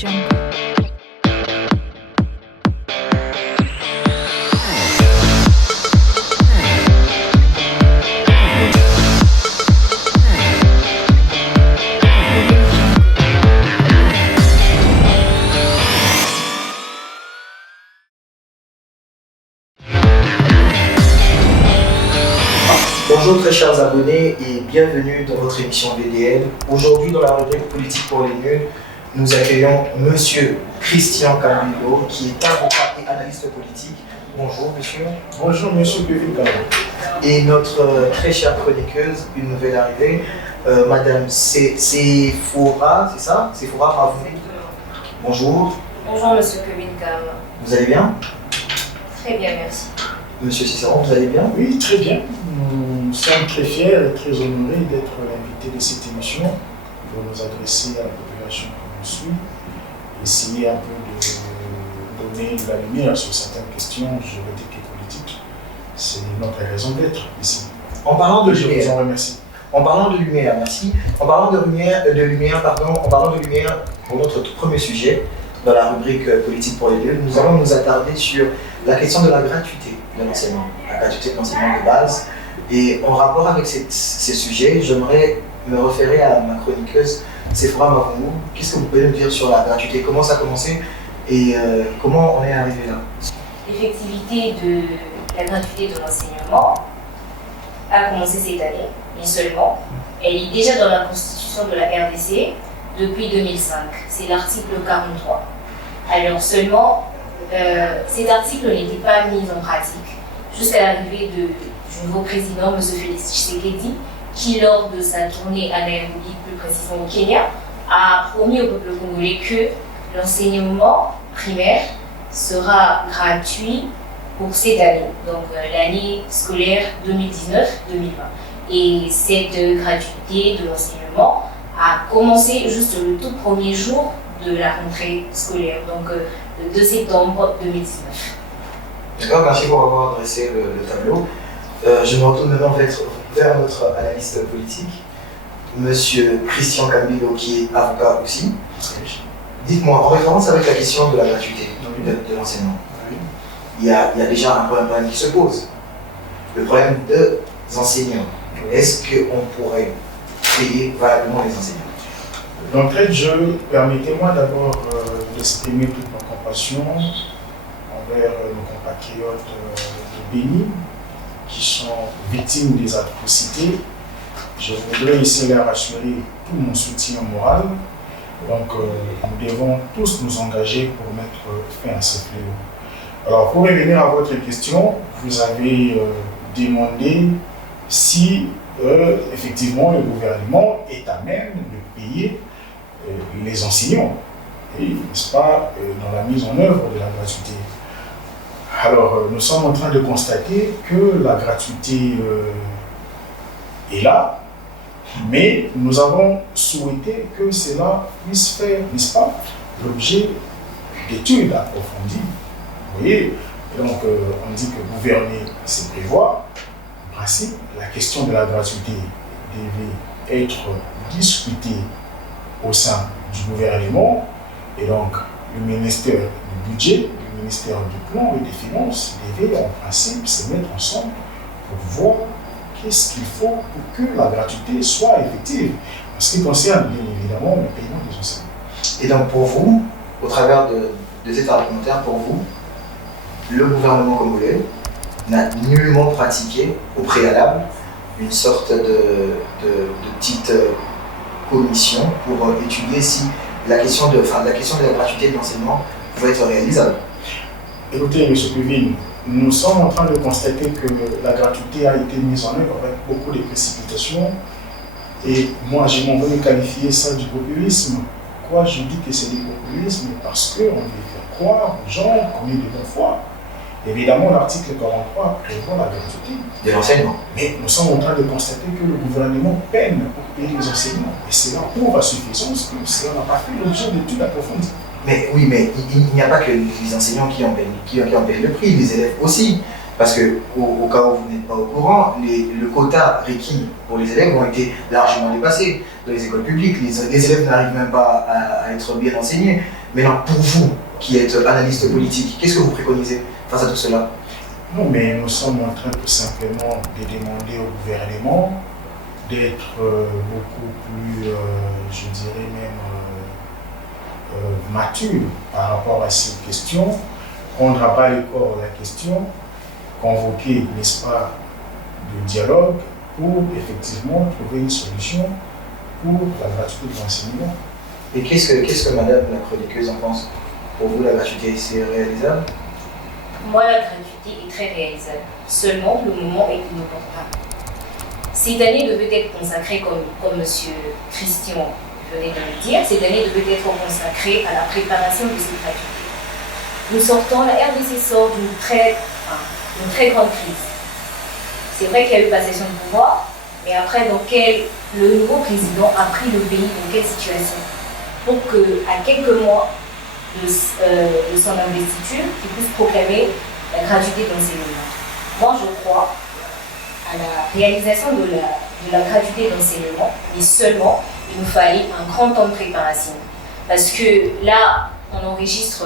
Bonjour très chers abonnés et bienvenue dans votre émission VDL. Aujourd'hui dans la rubrique politique pour les nuls, nous accueillons Monsieur Christian Camilo qui est avocat et analyste politique. Bonjour monsieur. Bonjour monsieur Kevin Camilo. Et notre très chère chroniqueuse, une nouvelle arrivée, Madame Sephora, c'est ça? Sephora Ravou. Bonjour. Bonjour monsieur Kevin Camilo. Vous allez bien? Très bien, merci. Monsieur Cicéron, vous allez bien? Oui, très bien. Nous sommes très fiers et très honorés d'être l'invité de cette émission pour nous adresser à la population que nous suit, essayer un peu de donner la lumière sur certaines questions juridiques et politiques. C'est notre raison d'être ici. En parlant de Je vous lumière, en remercie. en parlant de lumière, merci. En parlant de lumière, pour notre tout premier sujet, dans la rubrique politique pour les nuls, nous allons nous attarder sur la question de la gratuité de l'enseignement, la gratuité de l'enseignement de base. Et en rapport avec ces sujets, j'aimerais me référer à ma chroniqueuse Sephora Ravou. Qu'est-ce que vous pouvez nous dire sur la gratuité? Comment ça a commencé et comment on est arrivé là? L'effectivité de la gratuité de l'enseignement a commencé cette année, mais seulement. Elle est déjà dans la constitution de la RDC depuis 2005. C'est l'article 43. Alors seulement, cet article n'était pas mis en pratique jusqu'à l'arrivée du nouveau président, M. Félix Tshisekedi, qui lors de sa tournée à Nairobi, plus précisément au Kenya, a promis au peuple congolais que l'enseignement primaire sera gratuit pour cette année, donc l'année scolaire 2019-2020. Et cette gratuité de l'enseignement a commencé juste le tout premier jour de la rentrée scolaire, donc le 2 septembre 2019. D'accord, merci pour avoir dressé le tableau. Je me retourne maintenant vers notre analyste politique, Monsieur Christian Camilo, qui est avocat aussi. Dites-moi, en référence avec la question de la gratuité de l'enseignement, il y a déjà un problème qui se pose. Le problème des enseignants. Est-ce qu'on pourrait payer valablement les enseignants? D'entrée de jeu, permettez-moi d'abord d'exprimer toute ma compassion envers nos compatriotes de Béni qui sont victimes des atrocités. Je voudrais ici leur assurer tout mon soutien moral. Donc, nous devons tous nous engager pour mettre fin à ce fléau. Alors, pour revenir à votre question, vous avez demandé si effectivement le gouvernement est à même de payer les enseignants, n'est-ce pas, dans la mise en œuvre de la gratuité. Alors, nous sommes en train de constater que la gratuité est là, mais nous avons souhaité que cela puisse faire, n'est-ce pas, l'objet d'études approfondies. Vous voyez, donc on dit que gouverner, c'est prévoir. En principe, la question de la gratuité devait être discutée au sein du gouvernement, et donc le ministère du budget, le ministère du plan et des finances devaient en principe se mettre ensemble pour voir qu'est-ce qu'il faut pour que la gratuité soit effective, en ce qui concerne bien évidemment le paiement des enseignants. Et donc pour vous, au travers de cet argumentaire, pour vous, le gouvernement congolais n'a nullement pratiqué au préalable une sorte de petite commission pour étudier si la question de la gratuité de l'enseignement pouvait être réalisable. Écoutez, M. Kevin, nous sommes en train de constater que la gratuité a été mise en œuvre avec beaucoup de précipitation. Et moi, j'aimerais qualifier ça du populisme. Pourquoi je dis que c'est du populisme? Parce qu'on veut faire croire aux gens qu'on est de bonne foi. Évidemment, l'article 43 prévoit la gratuité de l'enseignement. Mais nous sommes en train de constater que le gouvernement peine pour payer les enseignants. Et cela prouve à suffisance que cela n'a pas fait l'objet d'études approfondies. Mais oui, mais il n'y a pas que les enseignants qui en payent le prix, les élèves aussi. Parce que, au cas où vous n'êtes pas au courant, le quota requis pour les élèves ont été largement dépassés dans les écoles publiques. Les élèves n'arrivent même pas à être bien enseignés. Maintenant, pour vous, qui êtes analyste politique, qu'est-ce que vous préconisez face à tout cela? Non, mais nous sommes en train tout simplement de demander au gouvernement d'être beaucoup plus, je dirais même, mature par rapport à ces questions, prendre à bas le corps la question, convoquer, n'est-ce pas, le dialogue pour effectivement trouver une solution pour la gratuité de l'enseignement. Et qu'est-ce que madame la chroniqueuse en pense? Pour vous, la gratuité, c'est réalisable? Moi, la gratuité est très réalisable. Seulement, le moment est inopportun. Cette année devait être consacrée, comme M. Christian venait de le dire, cette année devait être consacrée à la préparation de cette gratuité. Nous sortons, la RDC sort d'une très grande crise. C'est vrai qu'il y a eu passation de pouvoir, mais après, le nouveau président a pris le pays dans quelle situation? Pour qu'à quelques mois de son investiture, il puisse proclamer la gratuité de l'enseignement. Moi, je crois à la réalisation de la gratuité de l'enseignement, mais seulement, il nous fallait un grand temps de préparation. Parce que là, on enregistre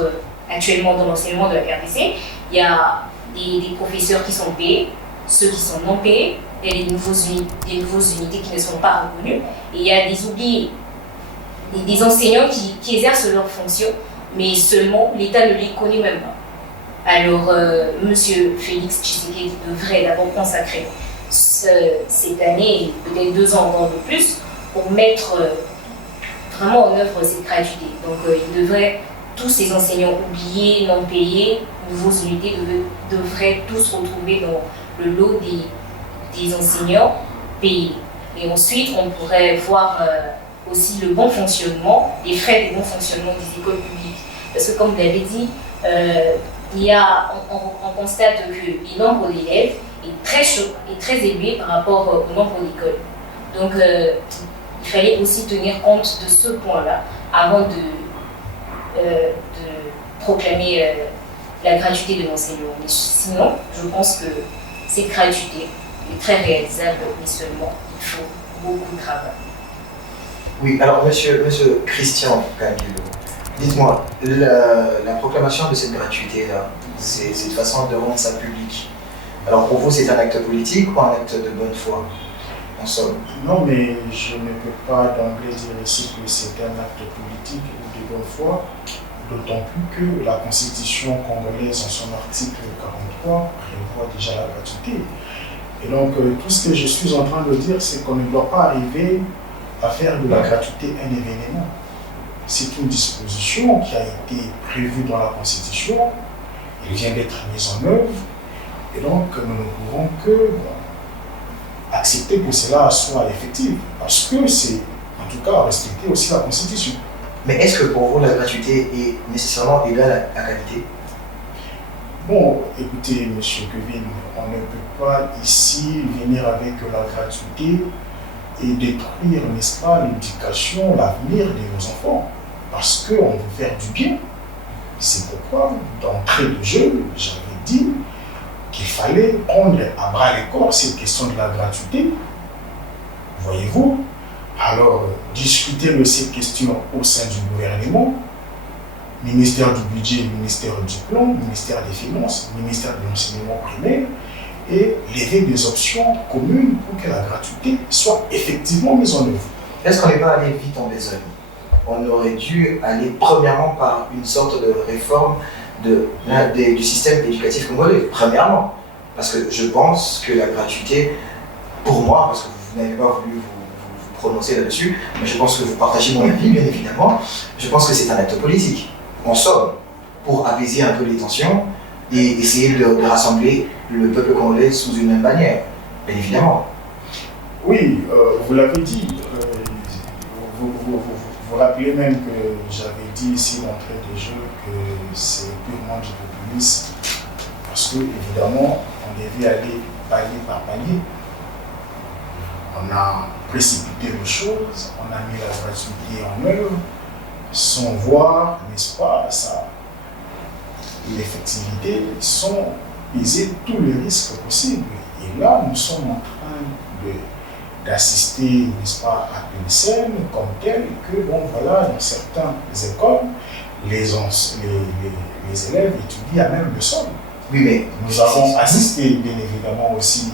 actuellement dans l'enseignement de la RDC, il y a des professeurs qui sont payés, ceux qui sont non payés, il y a des nouvelles unités qui ne sont pas reconnues, et il y a des oubliés, des enseignants qui exercent leurs fonctions, mais seulement l'État ne les connaît même pas. Alors, M. Félix Tshisekedi devrait d'abord consacrer cette année, peut-être 2 ans encore de plus, pour mettre vraiment en œuvre cette gratuité. Donc, il devrait, tous ces enseignants oubliés, non payés, nouveaux unités, devraient tous se retrouver dans le lot des enseignants payés. Et ensuite, on pourrait voir aussi le bon fonctionnement, les frais de bon fonctionnement des écoles publiques. Parce que comme vous l'avez dit, on constate que le nombre d'élèves est très élevé par rapport au nombre d'écoles. Donc il fallait aussi tenir compte de ce point-là avant de proclamer la gratuité de l'enseignement. Mais sinon, je pense que cette gratuité est très réalisable, mais seulement il faut beaucoup de travail. Oui, alors monsieur Christian Kangilo, dites-moi, la proclamation de cette gratuité-là, c'est une façon de rendre ça public. Alors pour vous, c'est un acte politique ou un acte de bonne foi, en somme? Non, mais je ne peux pas d'emblée dire ici que c'est un acte politique ou de bonne foi, d'autant plus que la Constitution congolaise, en son article 43, prévoit déjà la gratuité. Et donc, tout ce que je suis en train de dire, c'est qu'on ne doit pas arriver à faire de la gratuité un événement. C'est une disposition qui a été prévue dans la Constitution, elle vient d'être mise en œuvre, et donc nous ne pouvons que accepter que cela soit effectif, parce que c'est en tout cas respecter aussi la Constitution. Mais est-ce que pour vous la gratuité est nécessairement égale à qualité? Bon, écoutez, M. Kevin, on ne peut pas ici venir avec la gratuité et détruire, n'est-ce pas, l'éducation, l'avenir de nos enfants, parce qu'on veut faire du bien. C'est pourquoi, d'entrée de jeu, j'avais dit qu'il fallait prendre à bras le corps cette question de la gratuité. Voyez-vous? Alors, discuter de cette question au sein du gouvernement, ministère du budget, ministère du plan, ministère des finances, ministère de l'enseignement primaire, et lever des options communes pour que la gratuité soit effectivement mise en œuvre. Est-ce qu'on n'est pas allé vite en besogne? On aurait dû aller premièrement par une sorte de réforme du système éducatif congolais, premièrement. Parce que je pense que la gratuité, pour moi, parce que vous n'avez pas voulu vous prononcer là-dessus, mais je pense que vous partagez mon avis, bien évidemment, je pense que c'est un acte politique. En somme, pour apaiser un peu les tensions et essayer de rassembler le peuple congolais sous une même bannière, bien évidemment. Oui, vous l'avez dit. Vous rappelez même que j'avais dit ici d'entrée de jeu que c'est purement du populisme, parce que évidemment on devait aller palier par palier. On a précipité les choses, on a mis la gratuité en œuvre sans voir, n'est-ce pas, l'effectivité, sans peser tous les risques possibles. Et là, nous sommes en train d'assister, n'est-ce pas, à une scène comme telle que, bon, voilà, dans certaines écoles, les élèves étudient à même le sol. Oui, mais nous avons assisté bien évidemment aussi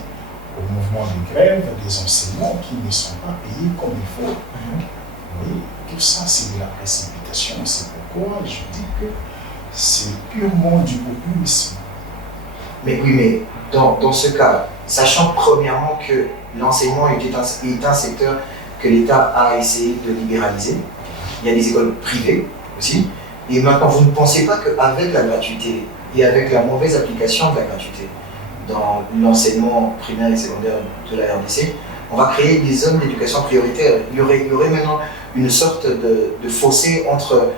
au mouvement de grève des enseignants qui ne sont pas payés comme il faut. Oui, tout ça c'est de la précipitation. C'est pourquoi je dis que c'est purement du populisme. Mais oui, mais dans ce cas, sachant premièrement que l'enseignement est un secteur que l'État a essayé de libéraliser, il y a des écoles privées aussi, et maintenant vous ne pensez pas qu'avec la gratuité et avec la mauvaise application de la gratuité dans l'enseignement primaire et secondaire de la RDC, on va créer des zones d'éducation prioritaire. Il y aurait maintenant une sorte de fossé entre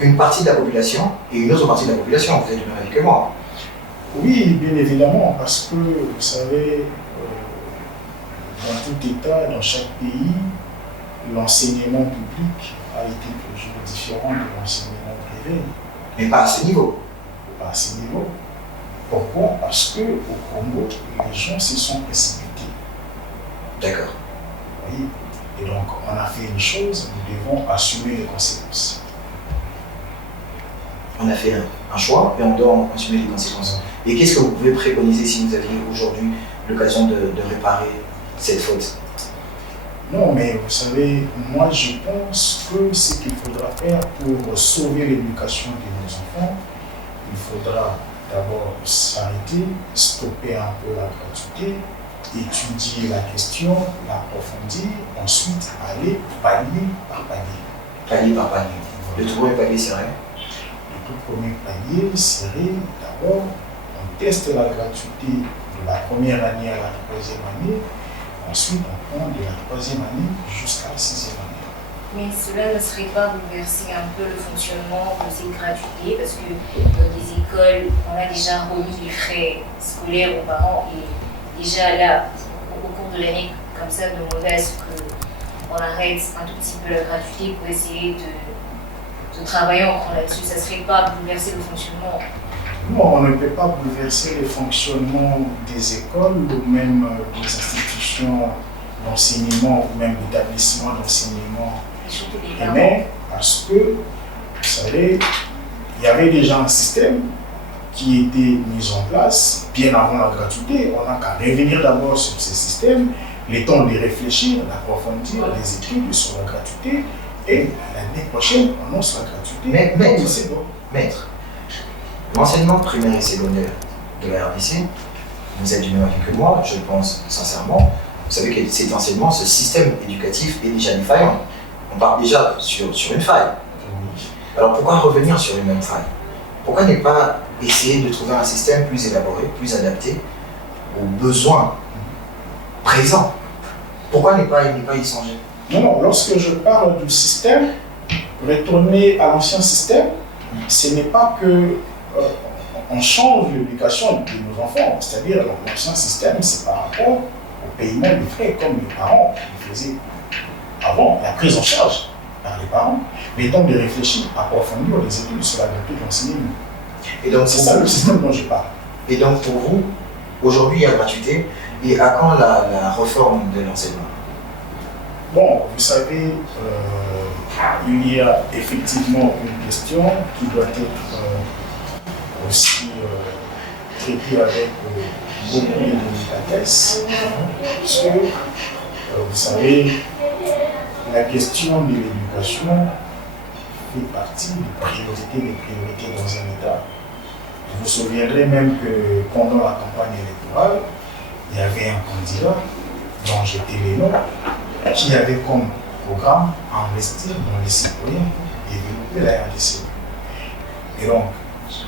une partie de la population et une autre partie de la population. Vous êtes du même avis que moi. Oui, bien évidemment, parce que vous savez, dans tout État, dans chaque pays, l'enseignement public a été toujours différent de l'enseignement privé. Mais pas à ce niveau. Pas à ce niveau. Pourquoi? Parce qu'au Congo, les gens se sont précipités. D'accord. Oui. Et donc, on a fait une chose, nous devons assumer les conséquences. On a fait un choix et on doit assumer les conséquences. Et qu'est-ce que vous pouvez préconiser si vous aviez aujourd'hui l'occasion de réparer cette faute? Non, mais vous savez, moi je pense que ce qu'il faudra faire pour sauver l'éducation de nos enfants, il faudra d'abord s'arrêter, stopper un peu la gratuité, étudier la question, l'approfondir, ensuite aller palier par palier. Palier par palier. Le tout premier palier serait? Le tout premier palier serait d'abord, on teste la gratuité de la première année à la troisième année. Ensuite, on prend de la troisième année jusqu'à la sixième année. Mais cela ne serait pas bouleverser un peu le fonctionnement de ces gratuités, parce que dans des écoles, on a déjà remis les frais scolaires aux parents et déjà là, au cours de l'année, comme ça, de mauvaise, qu'on arrête un tout petit peu la gratuité pour essayer de travailler encore là-dessus. Ça ne serait pas bouleverser le fonctionnement? Non, on ne peut pas bouleverser le fonctionnement des écoles ou même des institutions d'enseignement ou même d'établissements d'enseignement. Mais parce que, vous savez, il y avait déjà un système qui était mis en place bien avant la gratuité. On n'a qu'à revenir d'abord sur ce système, le temps de réfléchir, d'approfondir les études sur la gratuité et l'année prochaine, on annonce la gratuité. Mais c'est bon. Maître. L'enseignement primaire et secondaire de la RDC, vous êtes du même avis que moi, je pense sincèrement. Vous savez que cet enseignement, ce système éducatif est déjà défaillant. On part déjà sur une faille. Alors pourquoi revenir sur une même faille? Pourquoi ne pas essayer de trouver un système plus élaboré, plus adapté aux besoins présents? Pourquoi ne pas y songer? Non, lorsque je parle du système, retourner à l'ancien système, ce n'est pas que on change l'éducation de nos enfants, c'est-à-dire l'ancien système, c'est par rapport au paiement des frais, comme les parents le faisaient avant, la prise en charge par les parents, mais donc de réfléchir, approfondir les études sur la gratuité de l'enseignement. Et donc c'est ça le système dont je parle. Et donc pour vous, aujourd'hui il y a gratuité, et à quand la réforme de l'enseignement? Bon, vous savez, il y a effectivement une question qui doit être aussi traitée avec beaucoup de délicatesse, parce que, vous savez, la question de l'éducation fait partie des priorités dans un État. Vous vous souviendrez même que pendant la campagne électorale, il y avait un candidat dont j'étais le nom, qui avait comme programme investir dans les citoyens pour développer la RDC. Et donc,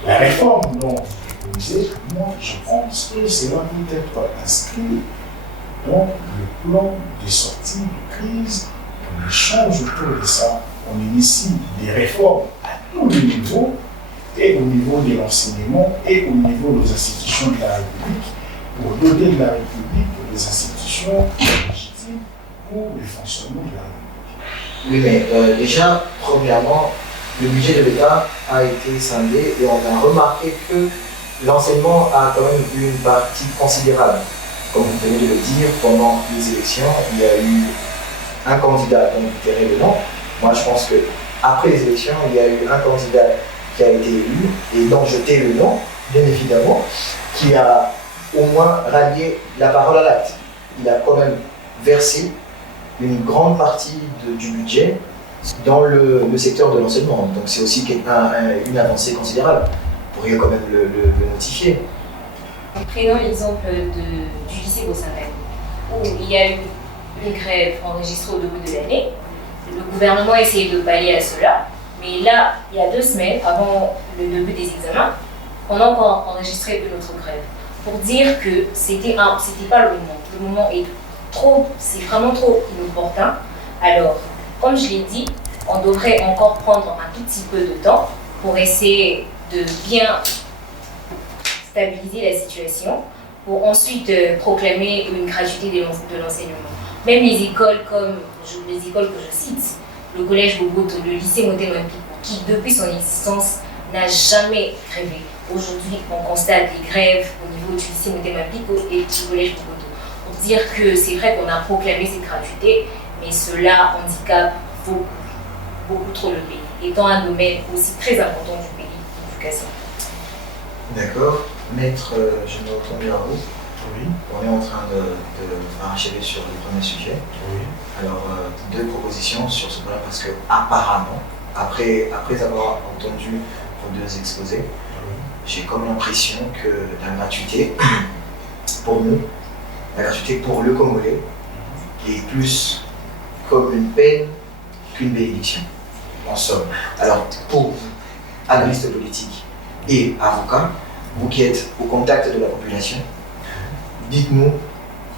la réforme dont vous préconisez, moi je pense que cela doit être inscrit dans le plan de sortie de crise. On échange autour de ça, on initie des réformes à tous les niveaux, et au niveau de l'enseignement et au niveau des institutions de la République, pour doter de la République des institutions légitimes pour le fonctionnement de la République. Oui, mais déjà, premièrement, le budget de l'État a été scindé et on a remarqué que l'enseignement a quand même eu une partie considérable. Comme vous venez de le dire, pendant les élections, il y a eu un candidat dont vous tairez le nom. Moi, je pense que après les élections, il y a eu un candidat qui a été élu et dont je tais le nom, bien évidemment, qui a au moins rallié la parole à l'acte. Il a quand même versé une grande partie du budget dans le secteur de l'enseignement. Donc c'est aussi une avancée considérable. Vous pourriez quand même le notifier. Prenons l'exemple du lycée Bossanel, où il y a eu une grève enregistrée au début de l'année. Le gouvernement a essayé de pallier à cela, mais là, il y a 2 semaines, avant le début des examens, on a encore enregistré une autre grève. Pour dire que c'était pas le moment. Le moment est c'est vraiment trop inopportun. Alors, comme je l'ai dit, on devrait encore prendre un tout petit peu de temps pour essayer de bien stabiliser la situation, pour ensuite proclamer une gratuité de l'enseignement. Même les écoles les écoles que je cite, le collège Boboto, le lycée Motema Pico, qui depuis son existence n'a jamais grévé. Aujourd'hui, on constate des grèves au niveau du lycée Motema Pico et du collège Boboto. Pour dire que c'est vrai qu'on a proclamé cette gratuité, mais cela handicape beaucoup trop le pays, étant un domaine aussi très important du pays, l'éducation. D'accord. Maître, je me retourne vers vous. Oui. On est en train de parachever sur le premier sujet. Oui. Alors, 2 propositions sur ce point parce que apparemment, après avoir entendu vos 2 exposés, j'ai comme l'impression que la gratuité, pour nous, la gratuité pour le Congolais, est plus comme une peine qu'une bénédiction, en somme. Alors, pour vous, analyste politique et avocat, vous qui êtes au contact de la population, dites-nous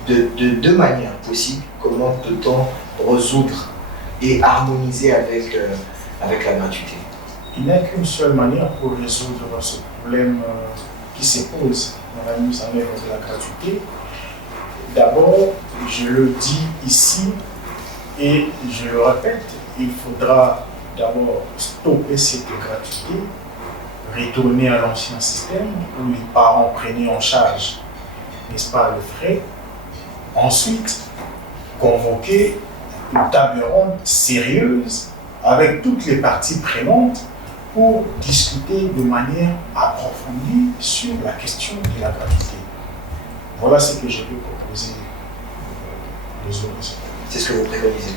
de 2 manières possibles comment peut-on résoudre et harmoniser avec la gratuité. Il n'y a qu'une seule manière pour résoudre ce problème qui se pose dans la mise en œuvre de la gratuité. D'abord, je le dis ici et je le répète, il faudra d'abord stopper cette gratuité, retourner à l'ancien système où les parents prenaient en charge, n'est-ce pas, le frais. Ensuite, convoquer une table ronde sérieuse avec toutes les parties prenantes pour discuter de manière approfondie sur la question de la gratuité. Voilà ce que je peux proposer aux autres. C'est ce que vous préconisez.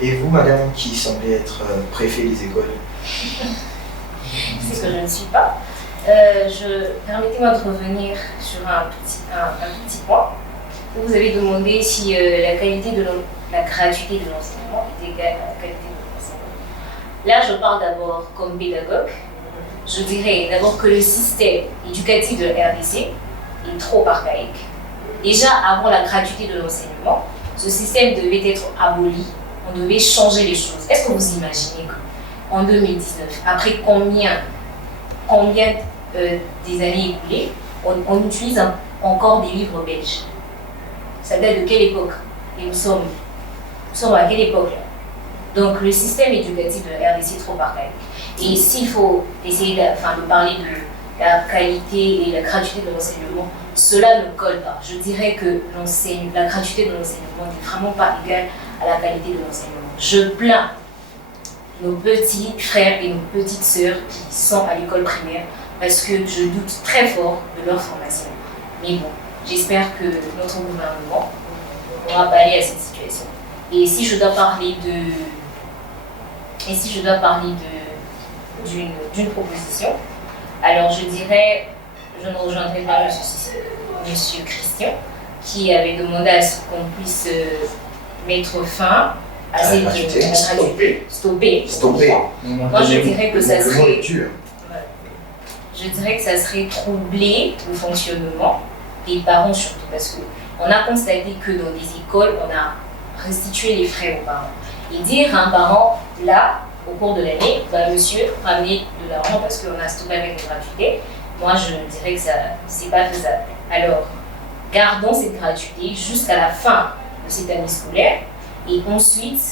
Et vous, madame, qui semblez être préfet des écoles? C'est ce que je ne suis pas. Permettez-moi de revenir sur un tout petit point. Vous avez demandé si la gratuité de l'enseignement est égale à la qualité de l'enseignement. Là, je parle d'abord comme pédagogue. Je dirais d'abord que le système éducatif de la RDC est trop archaïque. Déjà, avant la gratuité de l'enseignement, ce système devait être aboli. On devait changer les choses. Est-ce que vous imaginez qu'en 2019, après combien des années écoulées, on utilise encore des livres belges? Ça date de quelle époque? Et nous sommes à quelle époque là? Donc le système éducatif de la RDC est trop archaïque. Et s'il faut essayer de parler de la qualité et la gratuité de l'enseignement, cela ne colle pas. Je dirais que la gratuité de l'enseignement n'est vraiment pas égale à la qualité de l'enseignement. Je plains nos petits frères et nos petites sœurs qui sont à l'école primaire parce que je doute très fort de leur formation. Mais bon, j'espère que notre gouvernement pourra pallier à cette situation. Et si je dois parler d'une proposition, alors je dirais, je ne rejoindrai pas Monsieur Christian, qui avait demandé à ce qu'on puisse mettre fin à cette gratuité. Stopper. Moi, je dirais que ça serait. Je dirais que ça serait troubler le fonctionnement des parents surtout, parce qu'on a constaté que dans les écoles, on a restitué les frais aux parents. Et dire à un parent, là, au cours de l'année, monsieur, ramenez de l'argent parce qu'on a stoppé avec la gratuité, moi je dirais que c'est pas faisable. Alors, gardons cette gratuité jusqu'à la fin de cette année scolaire et ensuite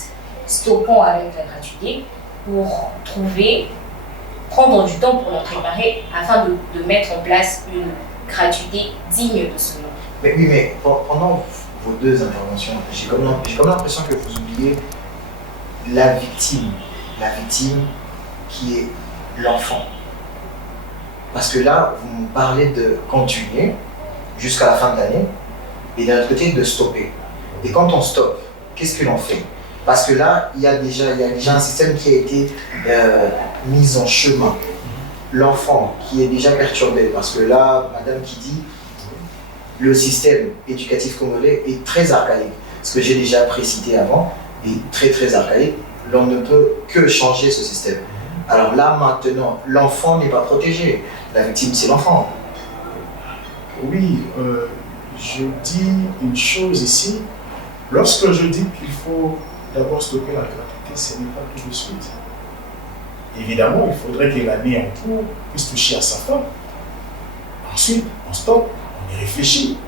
stoppons avec la gratuité pour prendre du temps pour la préparer afin de mettre en place une gratuité digne de ce nom. Mais oui, mais pendant vos 2 interventions, j'ai comme l'impression que vous oubliez la victime la victime qui est l'enfant. Parce que là, vous me parlez de continuer jusqu'à la fin de l'année et d'un autre côté de stopper. Et quand on stoppe, qu'est-ce que l'on fait? Parce que là, il y a déjà un système qui a été mis en chemin. L'enfant qui est déjà perturbé, parce que là, madame qui dit le système éducatif congolais est très archaïque. Ce que j'ai déjà précisé avant est très très archaïque. L'on ne peut que changer ce système. Alors là, maintenant, l'enfant n'est pas protégé. La victime, c'est l'enfant. Oui, je dis une chose ici. Lorsque je dis qu'il faut d'abord stopper la gratuité, ce n'est pas tout de suite. Évidemment, il faudrait que l'année en cours puisse toucher à sa fin. Ensuite, on stoppe, on y réfléchit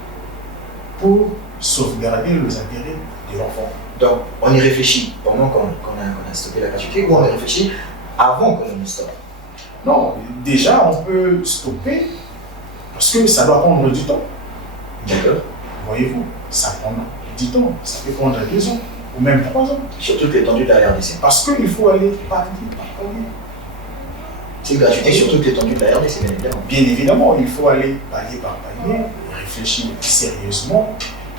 pour sauvegarder les intérêts de l'enfant. Donc, on y réfléchit pendant qu'on a stoppé la gratuité ou on y réfléchit avant que l'on ne stoppe? Non, déjà, on peut stopper parce que ça doit prendre du temps. D'accord. Voyez-vous, ça prend du temps. Ça peut prendre 2 ans ou même 3 ans. Sur toute l'étendue de la RDC. Parce qu'il faut aller palier par palier. C'est gratuité sur toute l'étendue de la RDC, bien évidemment. Bien évidemment, il faut aller palier par palier, réfléchir sérieusement,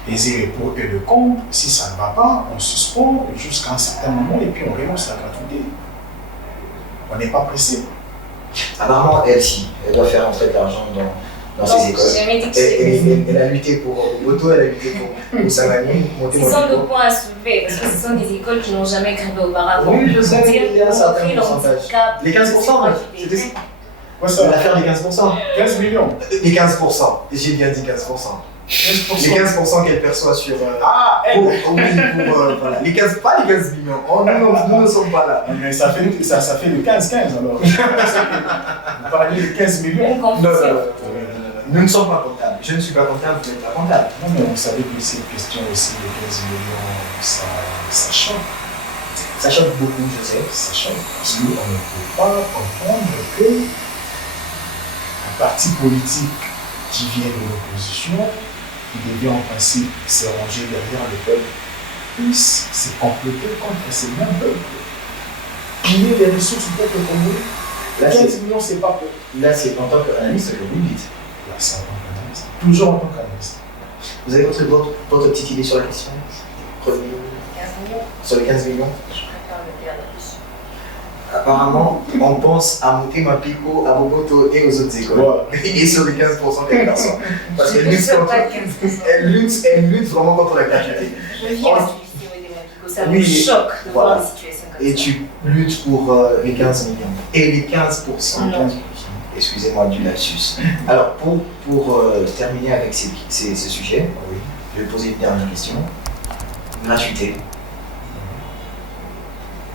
peser les pour et le contre. Si ça ne va pas, on suspend jusqu'à un certain moment et puis on relance la gratuité. On n'est pas pressé. Apparemment, elle, si, elle doit faire entrer de l'argent dans ses écoles. J'ai jamais dit que c'était Elle a lutté pour Boto, elle a lutté pour Samani. Ce sont deux points à soulever, parce que ce sont des écoles qui n'ont jamais grévé auparavant. Oui, je sais, il y a un certain Montrer leur pourcentage. handicap, Les 15%, c'était Quoi ça? l'affaire des 15%. 15 millions. Les 15%, j'ai bien dit 15%. 15%. Les 15% qu'elle perçoit sur. Ah, elle. Voilà. Les 15, pas les 15 millions. Oh, nous ne sommes pas là. Mais ça fait le 15-15 alors. Vous parlez de 15 millions. Une confusion. Nous ne sommes pas comptables. Je ne suis pas comptable, vous n'êtes pas comptable. Non, mais vous savez que cette question aussi de 15 millions, ça choque. Ça choque beaucoup, je sais. Ça choque parce qu'on ne peut pas comprendre que un parti politique qui vient de l'opposition, qui devait en principe se ranger derrière le peuple, puisse se compléter contre ces mêmes peuples. Il y a des ressources du peuple congolais. Là, 15 millions, c'est pas peu. Là, c'est en tant qu'analyste que vous le dites. Là, c'est en tant qu'analyste. Toujours en tant qu'analyste. Vous avez votre petite idée sur la question? 15 millions, Sur les 15 millions? je préfère le dire là-dessus. Apparemment, on pense à Motema Pico, à Boboto et aux autres écoles. Ouais. Et sur les 15% qu'elle perçoit. Parce qu'elle Je lutte, ne sais contre... pas 15%. elle lutte vraiment contre la gratuité. Je vis à Suisse, ça Oui, me choque de voilà. voir des situations comme Et ça. tu luttes pour les 15 millions. Et les 15%, Non. excusez-moi du lapsus. Alors, pour terminer avec ce sujet, je vais poser une dernière question. Gratuité.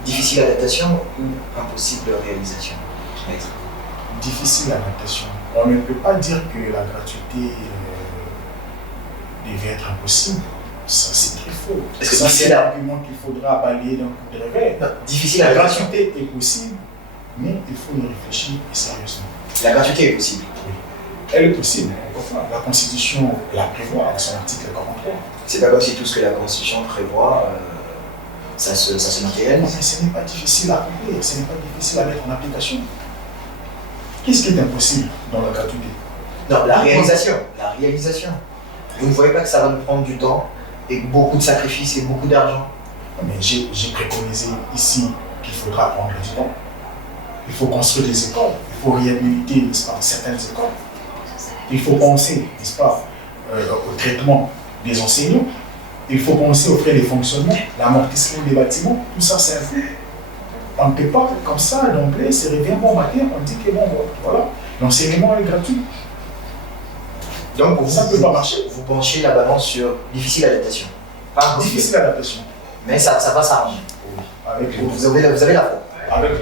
Difficile adaptation ou impossible réalisation? Maître. Difficile adaptation. On ne peut pas dire que la gratuité devait être impossible. Ça, c'est très faux. Est-ce que Ça, difficile c'est à- l'argument qu'il faudra balayer d'un coup de réveil. Non, difficile La adaptation. gratuité est possible, mais il faut y réfléchir et sérieusement. La gratuité est possible. Elle est possible. Pourquoi? La Constitution la prévoit à son article 43. C'est pas comme si tout ce que la Constitution prévoit, ça se matérialise. Mais ce n'est pas difficile à appliquer, ce n'est pas difficile à mettre en application. Qu'est-ce qui est impossible dans la gratuité? Non, la réalisation. La réalisation. Vous ne voyez pas que ça va nous prendre du temps et beaucoup de sacrifices et beaucoup d'argent? Mais j'ai préconisé ici qu'il faudra prendre du temps. Il faut construire des écoles, il faut réhabiliter, n'est-ce pas, certaines écoles. Il faut penser, n'est-ce pas, au traitement des enseignants. Il faut penser aux frais de fonctionnement, l'amortissement des bâtiments, tout ça c'est un coût. On ne peut pas comme ça d'emblée se réveiller bon matin, on dit que bon, voilà, l'enseignement est gratuit. Donc, Ça ne peut pas marcher. Vous penchez la balance sur difficile adaptation. Pas impossible. Difficile adaptation. Mais ça va s'arranger. Avec le Vous avez la foi. avec le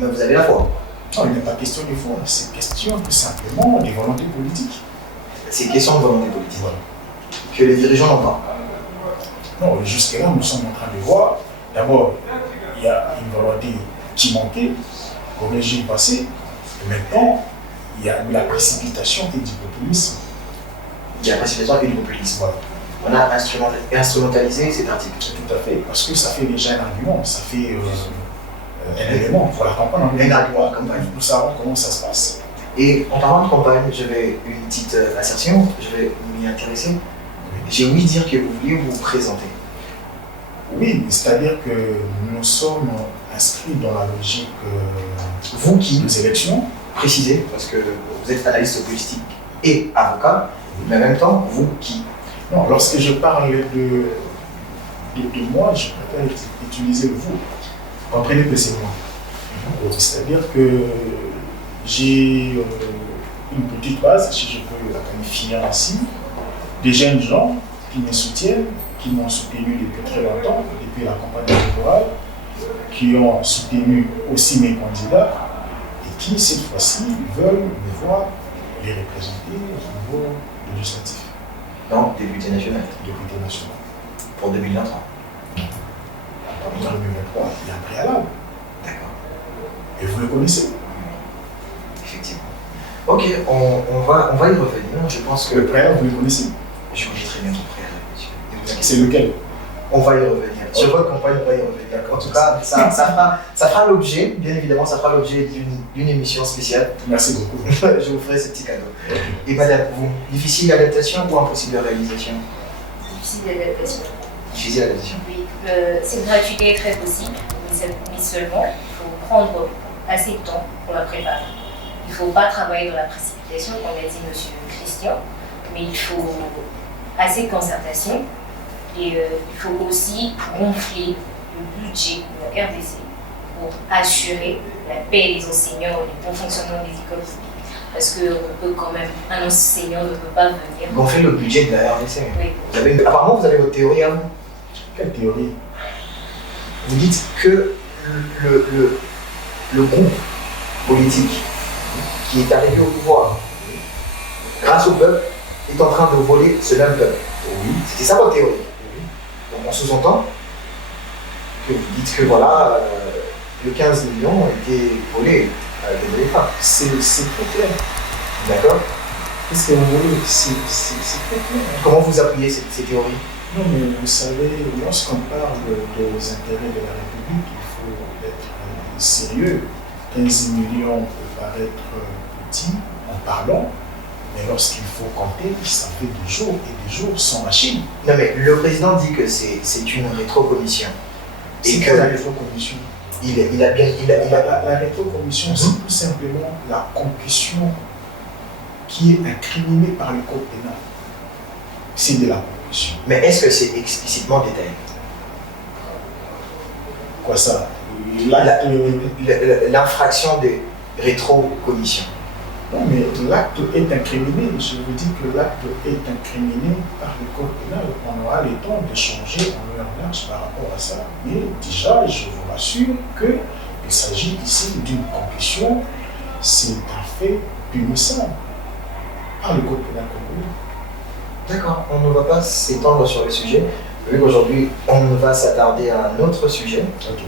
Mais vous avez la foi. Non, il n'est pas question de foi, c'est question tout simplement des volontés politiques. C'est question de volonté politique. Voilà. Que les dirigeants n'ont pas. Non, jusque-là, nous sommes en train de voir, d'abord, il y a une volonté qui manquait au régime passé, et maintenant, il y a eu la précipitation et du populisme. Il y a précipitation et du populisme. Voilà. On a instrumentalisé cet article. Tout à fait, parce que ça fait déjà un argument, ça fait un élément pour la campagne en 2023. Campagne. Nous savons comment ça se passe. Et en parlant de campagne, je vais une petite assertion, je vais m'y intéresser. J'ai ouï dire que vous vouliez vous présenter. Oui, c'est-à-dire que nous sommes inscrits dans la logique Vous qui, des élections. précisez, parce que vous êtes analyste politique et avocat, mais en même temps, vous qui. Non, lorsque je parle de moi, je préfère utiliser le vous. Comprenez que c'est moi. C'est-à-dire que j'ai une petite base, si je peux la qualifier ainsi, des jeunes gens qui me soutiennent, qui m'ont soutenu depuis très longtemps, depuis la campagne électorale, qui ont soutenu aussi mes candidats et qui, cette fois-ci, veulent me voir les représenter au niveau législatif. Non, député national. Député national. Pour 2023. En 2023, il y a un préalable. D'accord. Et vous le connaissez. Effectivement. Ok, on va y revenir. Je pense que. Le préalable, vous le connaissez. Je connais très bien ton préalable, monsieur. Ne vous inquiétez C'est lequel? On va y revenir. Sur votre campagne, on va y revenir. En tout cas, ça fera l'objet, bien évidemment, ça fera l'objet d'une émission spéciale. Merci beaucoup. Je vous ferai ce petit cadeau. Et madame, vous, difficile d'adaptation ou impossible de réalisation? Difficile d'adaptation. Difficile d'adaptation. Oui, cette gratuité est très possible, mais seulement il faut prendre assez de temps pour la préparer. Il ne faut pas travailler dans la précipitation, comme l'a dit M. Christian, mais il faut assez de concertation. Et il faut aussi gonfler le budget de la RDC pour assurer la paix des enseignants et le bon fonctionnement des écoles publiques. Parce qu'on peut quand même, un enseignant ne peut pas venir. Gonfler le budget de la RDC. Oui. Apparemment, vous avez votre théorie à vous. Quelle théorie? Vous dites que le groupe politique qui est arrivé au pouvoir grâce au peuple est en train de voler ce même peuple. Oui. C'était ça votre théorie. Donc on sous-entend que vous dites que voilà, le 15 millions ont été volés de l'État. C'est très clair. D'accord? Qu'est-ce que vous voulez? C'est très clair. Comment vous appuyez ces théories? Non, mais vous savez, lorsqu'on parle des intérêts de la République, il faut être sérieux. 15 millions peut paraître petit en parlant, mais lorsqu'il faut compter, ça fait des jours et des jours sans machine. Non mais le président dit que c'est une rétrocommission. C'est que la rétrocommission. La rétrocommission, c'est tout simplement la concussion qui est incriminée par le code pénal. C'est de la concussion. Mais est-ce que c'est explicitement détaillé? Quoi ça? L'infraction de rétrocommission. Non, mais l'acte est incriminé. Je vous dis que l'acte est incriminé par le code pénal. On aura le temps d'échanger en leur large par rapport à ça. Mais déjà, je vous rassure qu'il s'agit ici d'une concussion. C'est un fait punissable par le code pénal congolais. D'accord, on ne va pas s'étendre sur le sujet, vu qu'aujourd'hui, on va s'attarder à un autre sujet. Okay.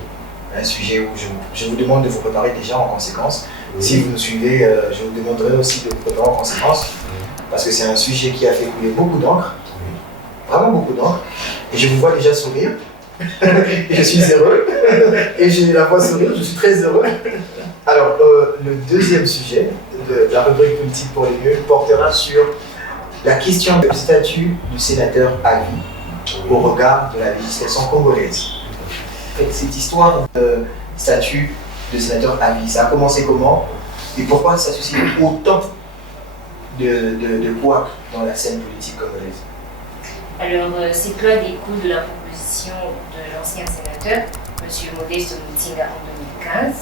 Un sujet où je vous demande de vous préparer déjà en conséquence. Oui. Si vous nous suivez, je vous demanderai aussi de vous préparer en conséquence, parce que c'est un sujet qui a fait couler beaucoup d'encre, vraiment beaucoup d'encre, et je vous vois déjà sourire, et je suis heureux, et j'ai la voix sourire, je suis très heureux. Alors, le deuxième sujet de la rubrique politique pour les mieux portera sur la question du statut du sénateur à vie au regard de la législation congolaise. Cette histoire de statut de sénateur à vie, ça a commencé comment et pourquoi ça suscite autant de poids dans la scène politique congolaise? Alors, cette loi découle de la proposition de l'ancien sénateur, M. Modeste Mutinga, en 2015,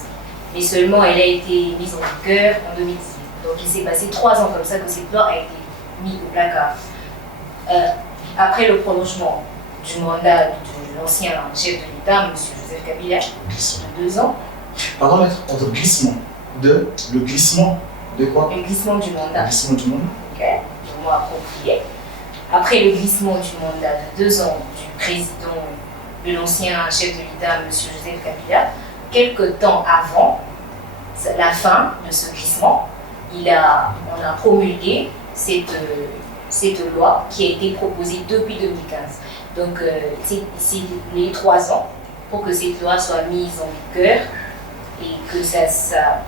mais seulement elle a été mise en vigueur en 2018. Donc il s'est passé 3 ans comme ça que cette loi a été mise au placard. Après le prolongement du mandat de l'ancien chef de l'État, M. Joseph Kabila, de 2 ans. Pardon, maître? Le glissement. Le glissement. De quoi? Le glissement du mandat. Le glissement du mandat. Ok, le mot approprié. Après le glissement du mandat de 2 ans du président, de l'ancien chef de l'État, M. Joseph Kabila, quelques temps avant la fin de ce glissement, on a promulgué cette loi qui a été proposée depuis 2015. Donc, c'est les 3 ans pour que cette loi soit mise en vigueur et que ça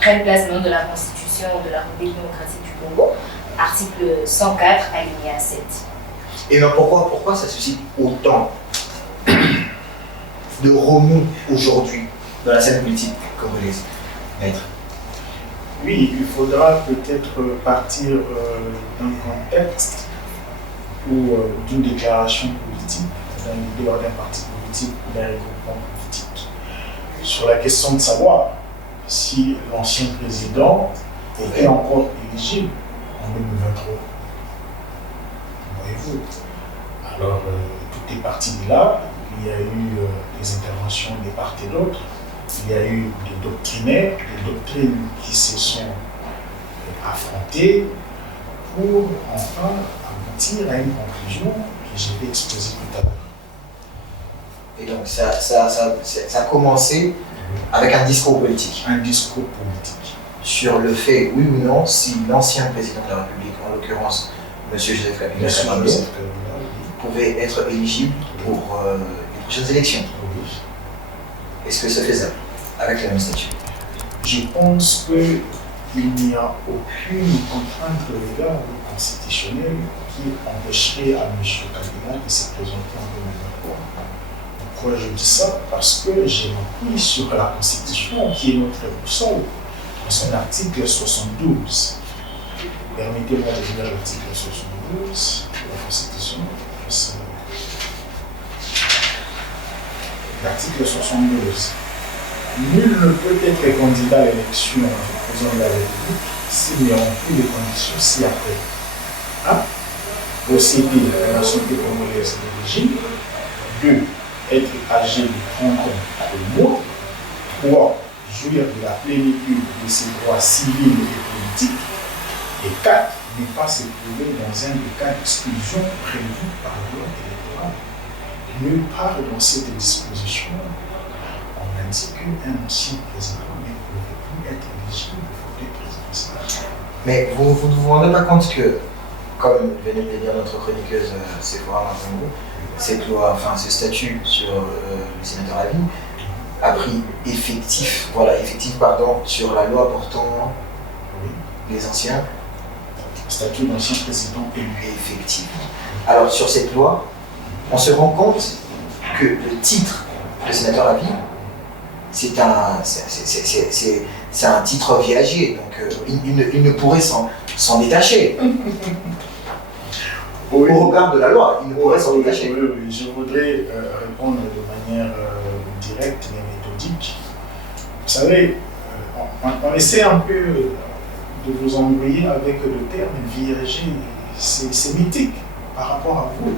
prenne place maintenant dans la Constitution de la République démocratique du Congo, article 104, alinéa 7. Et bien pourquoi ça suscite autant de remous aujourd'hui dans la scène politique congolaise, maître? Oui, il faudra peut-être partir d'un contexte ou d'une déclaration politique, d'un leader d'un parti politique ou d'un regroupement politique, sur la question de savoir si l'ancien président était encore éligible en 2023. Voyez-vous. Alors, tout est parti de là. Il y a eu des interventions de part et d'autre. Il y a eu des doctrinaires, des doctrines qui se sont affrontées pour enfin aboutir à une conclusion que je vais exposer tout à l'heure. Et donc ça a commencé avec un discours politique. Un discours politique. Sur le fait, oui ou non, si l'ancien président de la République, en l'occurrence M. Joseph Kabila, pouvait être éligible pour les prochaines élections. Est-ce que c'est faisable avec la même statut? Je pense qu'il n'y a aucune contrainte légale ou constitutionnelle qui empêcherait à M. Kabila de se présenter en 2023. Pourquoi je dis ça? Parce que j'ai appris sur la Constitution qui est notre boussole, dans son article 72. Permettez-moi de lire l'article 72 de la Constitution. L'article 72. Nul ne peut être candidat à l'élection du président de la République s'il n'y a plus les conditions ci-après. 1. Posséder la nationalité congolaise d'origine. 2. Être âgé de 30 ans ou moins. 3. Jouir de la plénitude de ses droits civils et politiques. Et 4. Ne pas se trouver dans un des cas d'exclusion prévu par la loi électorale. Nulle part dans cette disposition, on indique qu'un ancien président ne pouvait plus être éligible au vote présidentiel. Mais vous ne vous rendez pas compte que, comme venait de le dire notre chroniqueuse Sephora Makongo, cette loi, enfin ce statut sur le sénateur à vie a pris effectif sur la loi portant les anciens. Statut d'ancien président élu. Effectivement. Alors sur cette loi, on se rend compte que le titre de sénateur à vie, c'est un titre viager, donc il ne pourrait s'en détacher. Oui. Au regard de la loi, il ne pourrait s'en détacher. Oui. Je voudrais répondre de manière directe et méthodique. Vous savez, on essaie un peu de vous embrouiller avec le terme viager. C'est mythique par rapport à vous.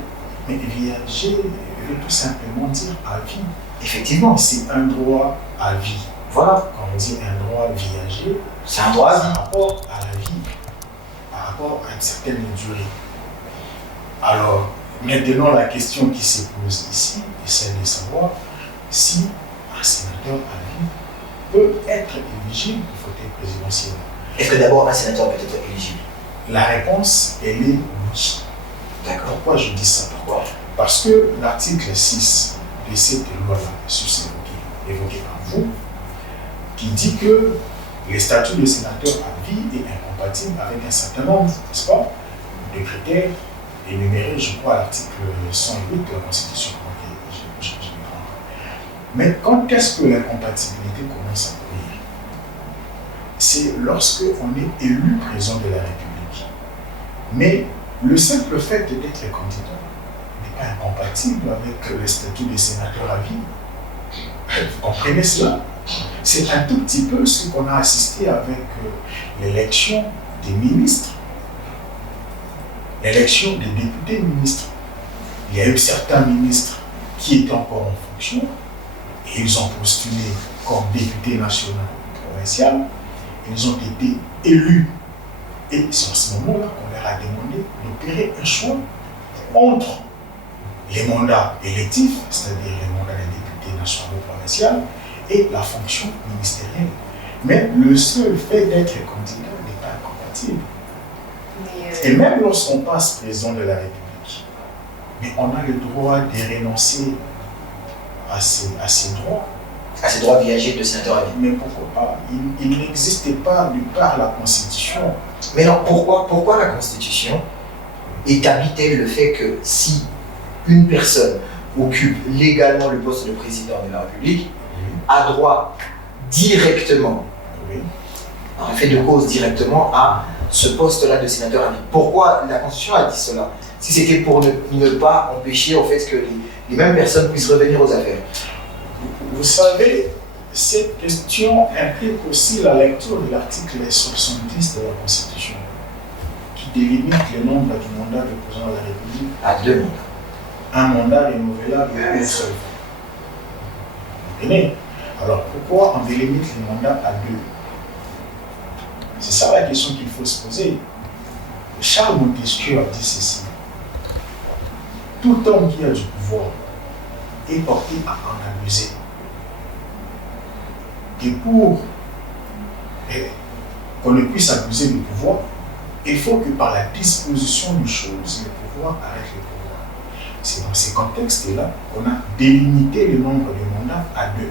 Mais viager veut tout simplement dire à vie. Effectivement. C'est un droit à vie. Voilà. Quand on dit un droit viager, c'est un droit à vie. Par rapport à la vie, par rapport à une certaine durée. Alors, maintenant, la question qui se pose ici est celle de savoir si un sénateur à vie peut être éligible au vote présidentiel. Est-ce que d'abord un sénateur peut être éligible? La réponse, elle est oui. D'accord. Pourquoi je dis ça? Pourquoi? Parce que l'article 6 de cette loi-là, évoqué par vous, qui dit que le statut de sénateur à vie est incompatible avec un certain nombre, n'est-ce pas, de critères énumérés, je crois, à l'article 108 de la Constitution. Mais quand est-ce que l'incompatibilité commence à courir? C'est lorsque on est élu président de la République. Mais le simple fait d'être candidat n'est pas incompatible avec le statut de sénateur à vie. Vous comprenez cela? C'est un tout petit peu ce qu'on a assisté avec l'élection des ministres, l'élection des députés ministres. Il y a eu certains ministres qui étaient encore en fonction et ils ont postulé comme députés nationaux ou provinciaux. Ils ont été élus. Et c'est en ce moment-là qu'on leur a demandé d'opérer un choix entre les mandats électifs, c'est-à-dire les mandats des députés nationaux ou provinciaux, et la fonction ministérielle. Mais le seul fait d'être candidat n'est pas incompatible. Et même lorsqu'on passe président de la République, mais on a le droit de renoncer à ses droits. À ses droits viagers de sénateur à vie. Mais pourquoi pas? Il n'existait pas de par la Constitution. Mais non, pourquoi la Constitution établit-elle le fait que si une personne occupe légalement le poste de président de la République, a droit directement, en fait de cause directement, à ce poste-là de sénateur à vie? Pourquoi la Constitution a dit cela? Si c'était pour ne pas empêcher en fait que les mêmes personnes puissent revenir aux affaires. Vous savez, cette question implique aussi la lecture de l'article 70 de la Constitution, qui délimite le nombre du mandat du président de la République À 2 mandats. Un mandat renouvelable une seule fois. Vous comprenez? Alors pourquoi on délimite les mandats à 2? C'est ça la question qu'il faut se poser. Charles Montesquieu a dit ceci: tout homme qui a du pouvoir est porté à en abuser. Et pour qu'on ne puisse abuser du pouvoir, il faut que par la disposition des choses, le pouvoir arrête le pouvoir. C'est dans ces contextes-là qu'on a délimité le nombre de mandats à 2.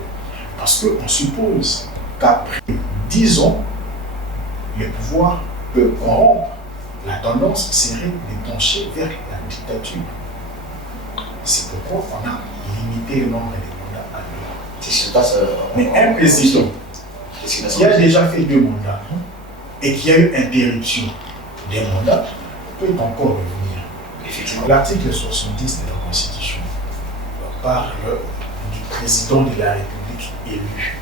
Parce qu'on suppose qu'après 10 ans, le pouvoir peut corrompre. La tendance serait de pencher vers la dictature. C'est pourquoi on a limité le nombre de mandats à 2. C'est ce qui se passe. Mais un président qui a déjà fait 2 mandats et qui a eu interruption des mandats peut encore revenir. Effectivement. L'article 70 de la Constitution parle du président de la République élu,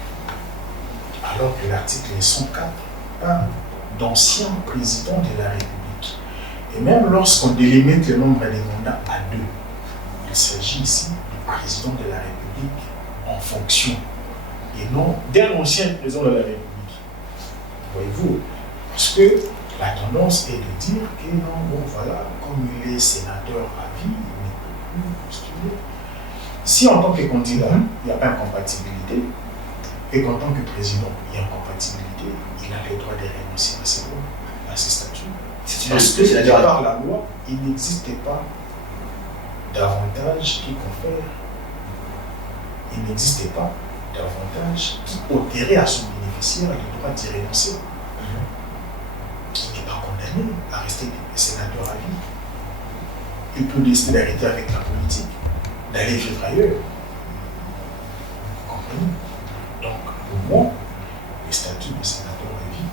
alors que l'article 104 parle d'anciens présidents de la République. Et même lorsqu'on délimite le nombre des mandats à 2, il s'agit ici du président de la République en fonction et non d'un ancien président de la République. Voyez-vous, parce que la tendance est de dire que non, bon voilà, comme il est sénateur à vie, il ne peut plus postuler. Si en tant que candidat, il y a incompatibilité, et qu'en tant que président, il y a incompatibilité, il a le droit de renoncer à ses droits, à ses statuts. Parce que par la loi, il n'existe pas d'avantage qui confère, il n'existe pas d'avantage qui ôterait à son bénéficiaire le droit d'y renoncer. Il n'est pas condamné à rester sénateur à vie. Il peut décider d'arrêter avec la politique, d'aller vivre ailleurs. Vous comprenez? Donc, pour moi, le statut de sénateur à vie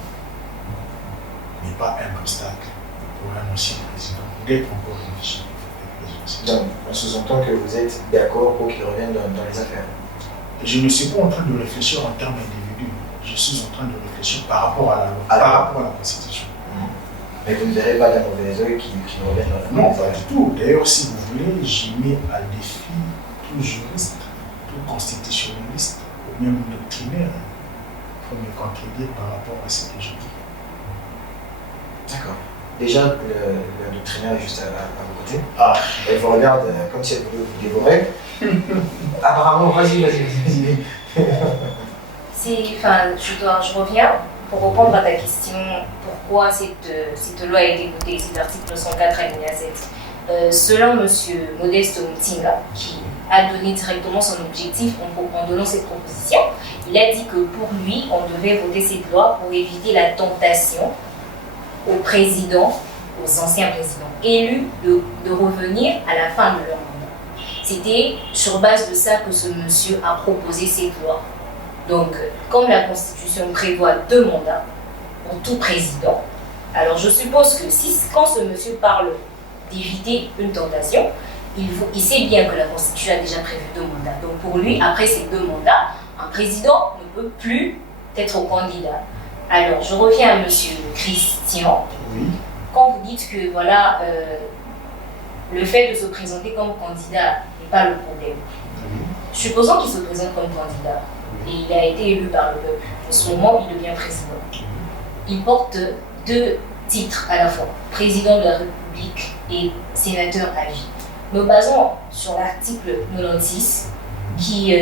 n'est pas un obstacle pour un ancien président d'être encore éligible. Donc, on sous-entend que vous êtes d'accord pour qu'il revienne dans les affaires. Je ne suis pas en train de réfléchir en termes individuels. Je suis en train de réfléchir par rapport à la loi, par rapport à la Constitution. Mais vous ne verrez pas d'un mauvais œil qui revienne dans la Non, pas du tout. D'ailleurs, si vous voulez, j'ai mis à défi tout juriste, tout constitutionnaliste, ou même doctrinaire, pour me contredire par rapport à ce que je dis. D'accord. Déjà, le doctrinaire est juste à vos côtés. Ah. Elle vous regarde comme si elle voulait vous dévorer. Apparemment, vas-y. Je reviens pour répondre à ta question, pourquoi cette loi a été votée, c'est l'article 104 alinéa 7. Selon M. Modeste Mutinga, qui a donné directement son objectif en donnant cette proposition, il a dit que pour lui, on devait voter cette loi pour éviter la tentation aux présidents, aux anciens présidents élus de revenir à la fin de leur mandat. C'était sur base de ça que ce monsieur a proposé cette loi. Donc, comme la Constitution prévoit 2 mandats pour tout président, alors je suppose que quand ce monsieur parle d'éviter une tentation, il sait bien que la Constitution a déjà prévu 2 mandats. Donc pour lui, après ces 2 mandats, un président ne peut plus être candidat. Alors je reviens à M. Christian. Oui. Quand vous dites que voilà, le fait de se présenter comme candidat n'est pas le problème. Oui. Supposons qu'il se présente comme candidat. Et il a été élu par le peuple. En ce moment, il devient président. Il porte 2 titres à la fois, président de la République et sénateur à vie. Me basons sur l'article 96 qui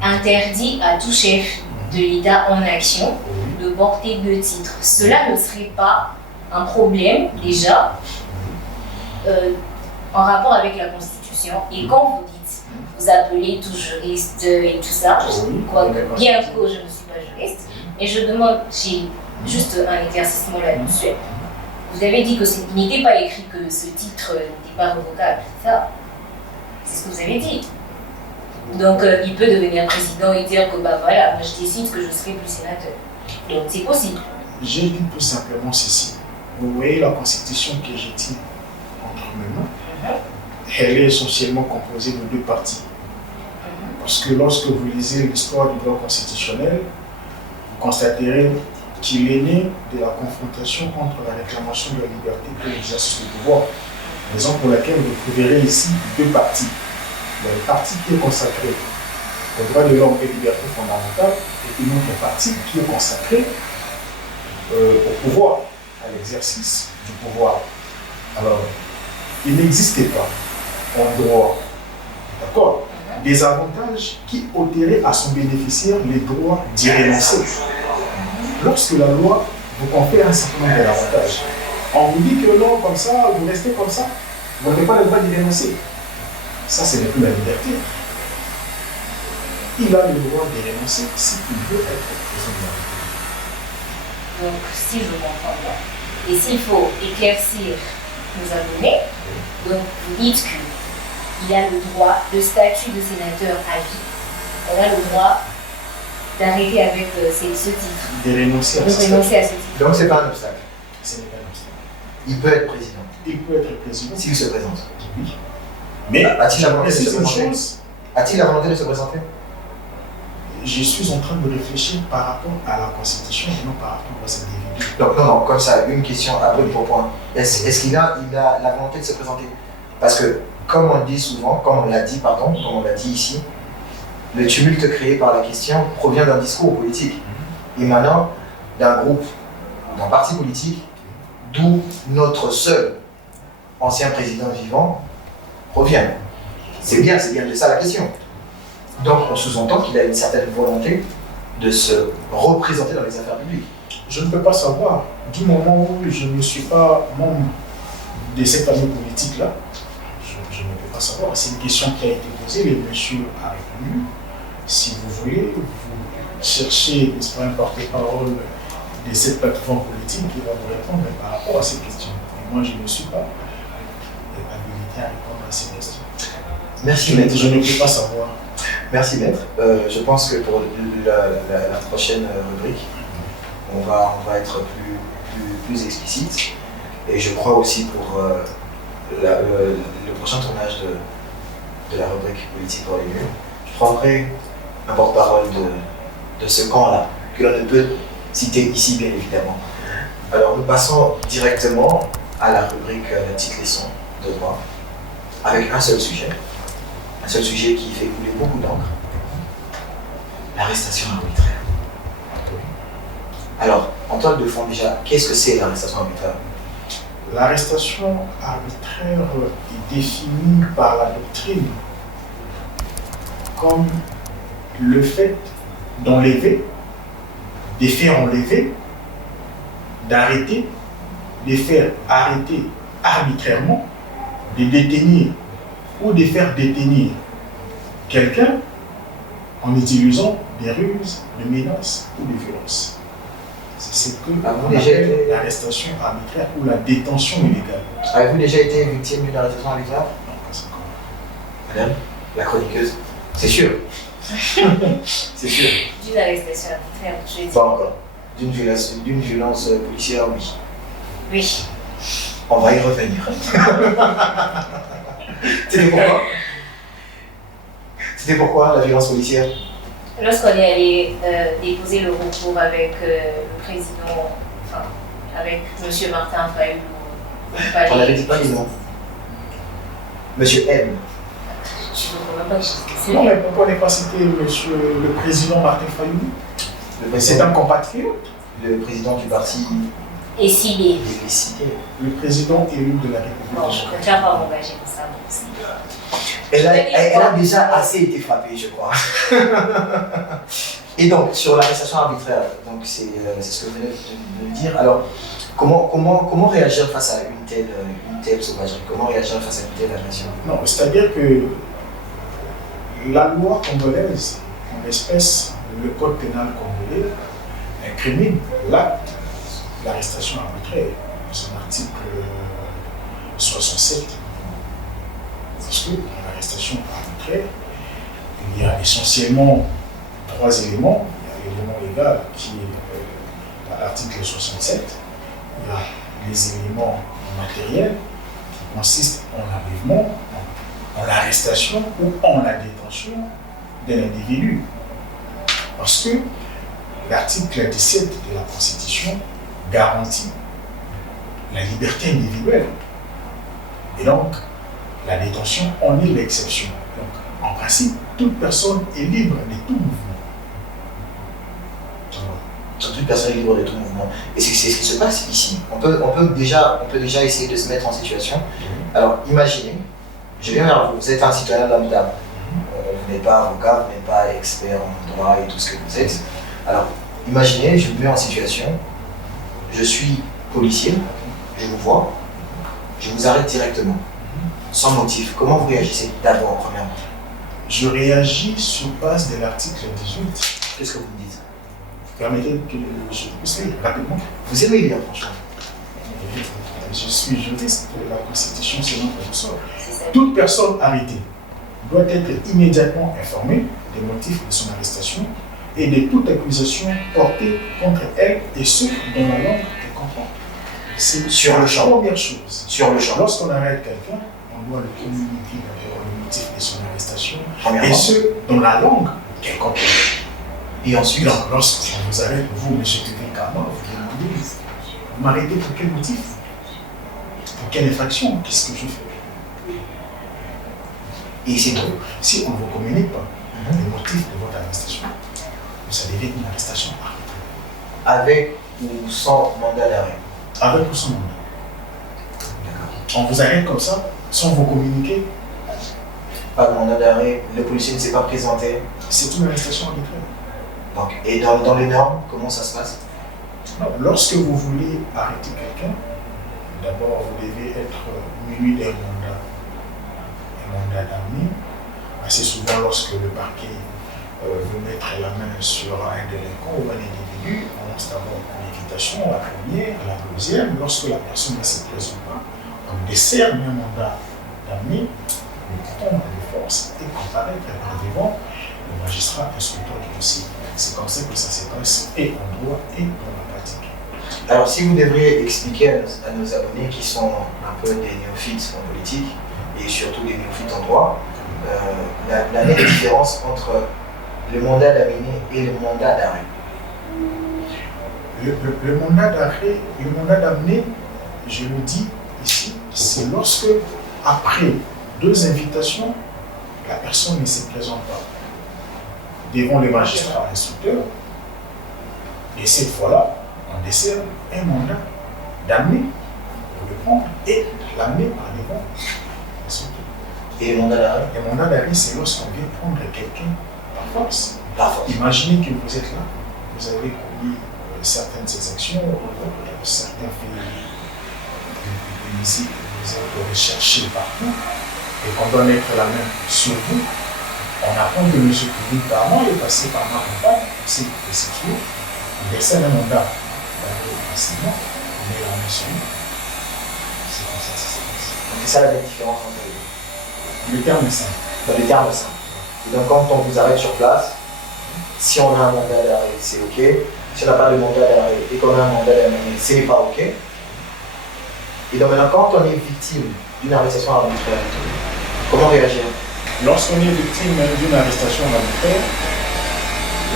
interdit à tout chef de l'État en action de porter 2 titres. Cela ne serait pas un problème déjà en rapport avec la Constitution. Et quand vous dites vous appelez tous juristes et tout ça. Oui, Bien que je ne suis pas juriste. Mais je demande, j'ai juste un éclaircissement là-dessus. Vous avez dit qu'il n'était pas écrit que ce titre n'était pas revocable, c'est ça? C'est ce que vous avez dit. Donc il peut devenir président et dire que bah voilà, moi je décide que je serai plus sénateur. Donc c'est possible. J'ai dit tout simplement ceci. Vous voyez la constitution que j'ai tirée entre mes mains, elle est essentiellement composée de deux parties. Parce que lorsque vous lisez l'histoire du droit constitutionnel, vous constaterez qu'il est né de la confrontation entre la réclamation de la liberté et l'exercice du pouvoir. Raison pour laquelle vous trouverez ici deux parties. Il y a une partie qui est consacrée aux droits de l'homme et libertés fondamentales et une autre partie qui est consacrée au pouvoir, à l'exercice du pouvoir. Alors, il n'existait pas en droit, d'accord, des avantages qui ôteraient à son bénéficiaire les droits d'y renoncer. Lorsque la loi vous confère un certain nombre d'avantages, on vous dit que non, comme ça, vous restez comme ça, vous n'avez pas le droit d'y renoncer. Ça, ce n'est plus la liberté. Il a le droit de renoncer s'il veut être président. Donc, si je comprends bien, et s'il faut éclaircir nos abonnés, donc vous dites qu'il a le droit, le statut de sénateur à vie, on a le droit d'arrêter avec ce titre. De renoncer à ce titre. Donc, ce n'est pas un obstacle. Ce n'est pas un obstacle. Il peut être président. Il peut être président. S'il se présente. Oui. Mais a-t-il la volonté de se présenter? chose, A-t-il la volonté de se présenter? Je suis en train de réfléchir par rapport à la Constitution et non par rapport aux individus. Donc non, comme ça, une question à brûle pour point. Est-ce qu'il a la volonté de se présenter? Parce que, comme on dit souvent, comme on l'a dit ici, le tumulte créé par la question provient d'un discours politique, émanant d'un groupe, d'un parti politique, d'où notre seul ancien président vivant provient. C'est bien de ça la question. Donc on sous-entend qu'il a une certaine volonté de se représenter dans les affaires publiques. Je ne peux pas savoir. Du moment où je ne suis pas membre de cette famille politique-là, je ne peux pas savoir. C'est une question qui a été posée, le monsieur a répondu. Si vous voulez, vous cherchez, n'est-ce pas, un porte-parole de cette plateforme politique qui va vous répondre par rapport à ces questions. Et moi, je ne suis pas habilité à répondre à ces questions. Merci, maître. Je ne peux pas savoir. Merci, maître. Je pense que pour la prochaine rubrique, on va être plus explicite. Et je crois aussi pour le prochain tournage de la rubrique politique pour les murs, je prendrai un porte-parole de ce camp-là, que l'on ne peut citer ici, bien évidemment. Alors, nous passons directement à la rubrique petite leçon de droit, avec un seul sujet qui fait couler beaucoup d'encre, l'arrestation arbitraire. Alors, en toile de fond déjà, qu'est-ce que c'est l'arrestation arbitraire? L'arrestation arbitraire est définie par la doctrine comme le fait d'enlever, de faire enlever, d'arrêter, de faire arrêter arbitrairement, de détenir ou de faire détenir quelqu'un en utilisant des ruses, des menaces ou des violences. C'est ce que l'on appelle l'arrestation arbitraire ou la détention illégale. Avez-vous déjà été victime d'une arrestation arbitraire? Non, pas encore. Madame, la chroniqueuse, c'est sûr. C'est sûr. D'une arrestation arbitraire, je vais dire. Pas encore. D'une violence policière, oui. Oui. On va y revenir. C'était pourquoi la violence policière? Lorsqu'on est allé déposer le recours avec le président, enfin, avec M. Martin Fayoulou. On n'avait dit pas les noms. Monsieur M. Je ne comprends même pas que c'est Non, mais pourquoi ne pas citer monsieur le président Martin Fayoulou? C'est un compatriote. Le président du parti. Et ciblé. Le président élu de la République. Non, je ne préfère pas m'engager pour ça. Elle a déjà assez été frappée, je crois. Et donc, sur l'arrestation arbitraire, donc c'est ce que vous venez de me dire. Alors, comment réagir face à une telle sauvagerie? Comment réagir face à une telle agression? Non, c'est-à-dire que la loi congolaise, en l'espèce, le code pénal congolais, incrimine l'acte de l'arrestation arbitraire, son article 67. Parce que dans l'arrestation arbitraire, il y a essentiellement 3 éléments. Il y a l'élément légal qui est l'article 67. Il y a les éléments matériels qui consistent en l'enlèvement, en l'arrestation ou en la détention d'un individu. Parce que l'article 17 de la Constitution garantit la liberté individuelle. Et donc, la détention en est l'exception. Donc, en principe, toute personne est libre de tout mouvement. Toute personne est libre de tout mouvement. Et c'est ce qui se passe ici. On peut déjà essayer de se mettre en situation. Alors, imaginez, je viens vers vous, vous êtes un citoyen lambda. Vous n'êtes pas avocat, vous n'êtes pas expert en droit et tout ce que vous êtes. Alors, imaginez, je me mets en situation, je suis policier, je vous vois, je vous arrête directement, sans motif. Comment vous réagissez d'abord, premièrement? Je réagis sur base de l'article 18. Qu'est-ce que vous me dites? Permettez que je puisse lire rapidement. Vous aimez lire, franchement. Je suis juriste, la Constitution, c'est notre ressort. Toute personne arrêtée doit être immédiatement informée des motifs de son arrestation et de toute accusation portée contre elle et ceux dont la langue est comprend. C'est sur le champ. Première chose. Sur le champ. Lorsqu'on arrête quelqu'un, on doit le communiquer d'abord le motif de son arrestation Premièrement. et ceux dont la langue est comprend. Et ensuite, lorsqu'on vous arrête, vous, M. Kevin Kama, vous demandez, vous m'arrêtez pour quel motif? Pour quelle infraction? Qu'est-ce que je fais? et c'est tout. Si on ne vous communique pas les motifs de votre arrestation, ça devient une arrestation arbitraire. Avec ou sans mandat d'arrêt? Avec ou sans mandat. D'accord. On vous arrête comme ça, sans vous communiquer. Pas de mandat d'arrêt, le policier ne s'est pas présenté. C'est une arrestation arbitraire. Donc, et dans les normes, comment ça se passe? Non, lorsque vous voulez arrêter quelqu'un, d'abord vous devez être muni d'un mandat d'amener. Assez souvent, lorsque le parquet veut mettre la main sur un délinquant ou un individu, on lance d'abord une invitation à la première, à la deuxième. Lorsque la personne ne se présente pas, on décerne un mandat d'amener, le bouton de force et comparaître par devant le magistrat instructeur du dossier. C'est comme ça que ça se passe et en droit et dans la pratique. Alors, si vous devriez expliquer à nos abonnés qui sont un peu des néophytes en politique et surtout des néophytes en droit, la nette différence entre le mandat d'amener et le mandat d'arrêt. Le mandat d'arrêt, le mandat d'amener, je le dis ici, c'est lorsque, après 2 invitations, la personne ne se présente pas devant le magistrat instructeur. Et cette fois-là, on décerne un mandat d'amener pour le prendre et l'amener par devant l'instructeur. Et le mandat d'arrêt? Le mandat d'arrêt, c'est lorsqu'on vient prendre quelqu'un par force. Par force. Imaginez que vous êtes là, vous avez commis certaines exactions, certains faits illicites, vous êtes recherchés partout, et qu'on doit mettre la main sur vous. On apprend que M. Kevin Kama est passé par ma compagne, on sait que c'est sûr, il décède un mandat d'arrêt facilement, on met la main sur lui. C'est comme ça que ça se passe. Donc, c'est ça la différence entre les deux. Le terme est simple. Dans les termes simples. Et donc, quand on vous arrête sur place, si on a un mandat d'arrêt, c'est OK. Si on n'a pas de mandat d'arrêt et qu'on a un mandat d'amener, ce n'est pas OK. Et donc, maintenant, quand on est victime d'une arrestation arbitraire, comment réagir? Lorsqu'on est victime d'une arrestation arbitraire,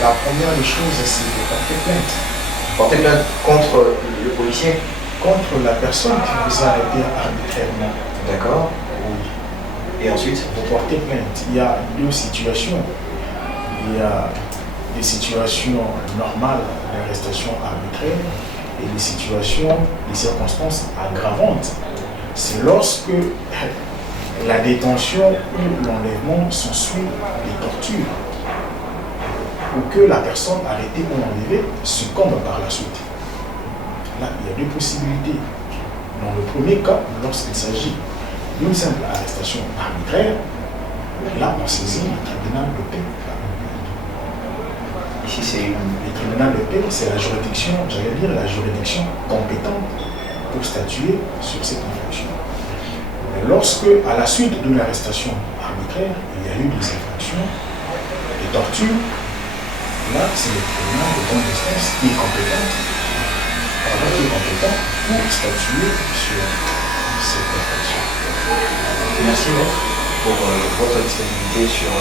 la première des choses, c'est de porter plainte. Porter plainte contre le policier? Contre la personne qui vous a arrêté arbitrairement. D'accord. Et ensuite? Vous portez plainte. Il y a 2 situations. Il y a des situations normales d'arrestation arbitraire et des situations, des circonstances aggravantes. C'est lorsque la détention ou l'enlèvement s'ensuit des tortures ou que la personne arrêtée ou enlevée succombe par la suite. Là, il y a 2 possibilités. Dans le premier cas, lorsqu'il s'agit d'une simple arrestation arbitraire, Là, on saisit le tribunal de paix. Ici, c'est Le tribunal de paix, c'est la juridiction, j'allais dire la juridiction compétente pour statuer sur cette infraction. Mais lorsque, à la suite d'une arrestation arbitraire, il y a eu des infractions, des tortures, là, c'est le tribunal de grande instance qui est compétent, pour statuer sur cette infraction. Merci maître pour votre disponibilité sur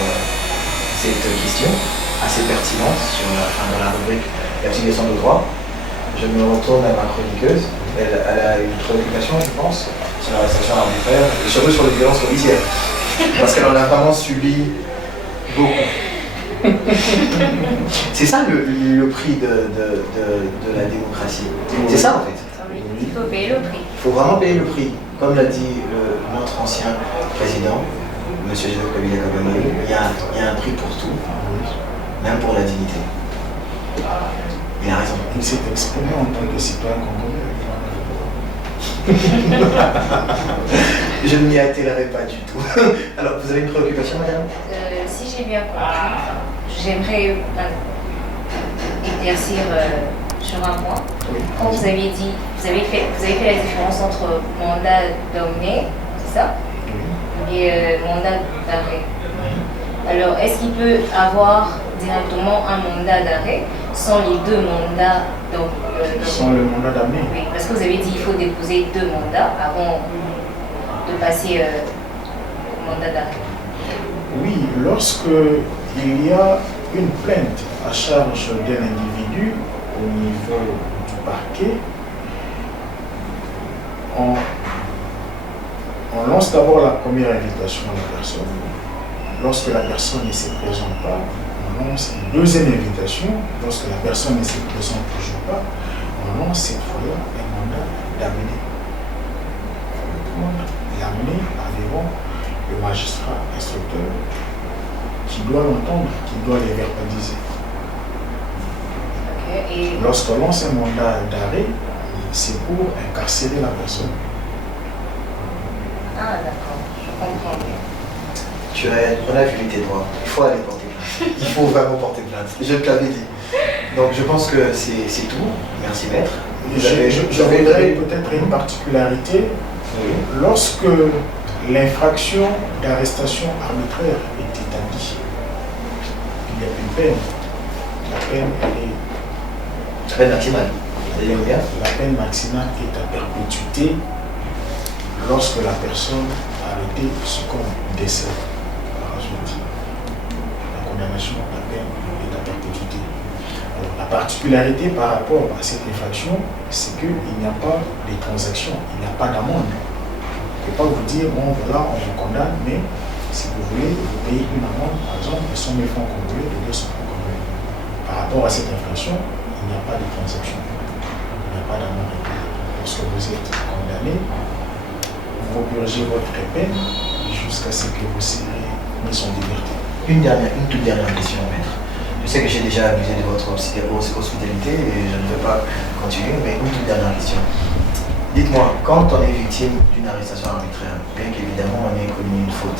cette question assez pertinente sur dans la rubrique l'application de droit. Je me retourne à ma chroniqueuse. Elle a une préoccupation, je pense, sur l'arrestation arbitraire et surtout sur les violences policières. Parce qu'elle en a vraiment subi beaucoup. C'est ça le prix de la démocratie. C'est ça en fait. Il faut payer le prix. Il faut vraiment payer le prix. Comme l'a dit notre ancien président, M. Joseph Kabila Kabange, il y a un prix pour tout, même pour la dignité. Il a raison. Il s'est exprimé en tant que citoyen congolais. Je ne m'y attellerai pas du tout. Alors, vous avez une préoccupation, madame? Si j'ai bien compris, j'aimerais éclaircir sur un point. Oui. Quand vous aviez dit, vous avez fait la différence entre mandat d'emmener, c'est ça, et mandat d'arrêt. Alors, est-ce qu'il peut avoir directement un mandat d'arrêt sans les deux mandats Sans le mandat d'amener? Oui, parce que vous avez dit qu'il faut déposer deux mandats avant de passer au mandat d'arrêt. Oui, lorsque il y a une plainte à charge d'un individu au niveau du parquet, on lance d'abord la première invitation à la personne. Lorsque la personne ne se présente pas, on lance une deuxième invitation. Lorsque la personne ne se présente toujours pas, on lance cette fois-là un mandat d'amener. L'amener devant le magistrat instructeur qui doit l'entendre, qui doit les verbaliser. Et Lorsqu'on lance un mandat d'arrêt, c'est pour incarcérer la personne. ah d'accord, je comprends bien. On a vu tes droits. Il faut aller porter plainte. Il faut vraiment porter plainte. Je te l'avais dit. Donc je pense que c'est tout. Merci maître. Je voudrais peut-être une particularité. Oui. Lorsque l'infraction d'arrestation arbitraire est établie, il y a une peine. La peine, La peine maximale. la peine maximale est à perpétuité lorsque la personne arrêtée succombe au décès. Par la suite, la condamnation à la peine est à perpétuité. Alors, la particularité par rapport à cette infraction, c'est qu'il n'y a pas de transaction, il n'y a pas d'amende. Je ne peux pas vous dire, bon voilà, on vous condamne, mais si vous voulez, vous payez une amende, par exemple, de 100 000 francs congolais, de 200 francs congolais. Par rapport à cette infraction, il n'y a pas de transaction, il n'y a pas d'amende. Lorsque vous êtes condamné, vous purgez votre peine jusqu'à ce que vous soyez mis en liberté. Une toute dernière question, maître. Je sais que j'ai déjà abusé de votre hospitalité et je ne veux pas continuer, mais une toute dernière question. Dites-moi, quand on est victime d'une arrestation arbitraire, bien qu'évidemment on ait commis une faute,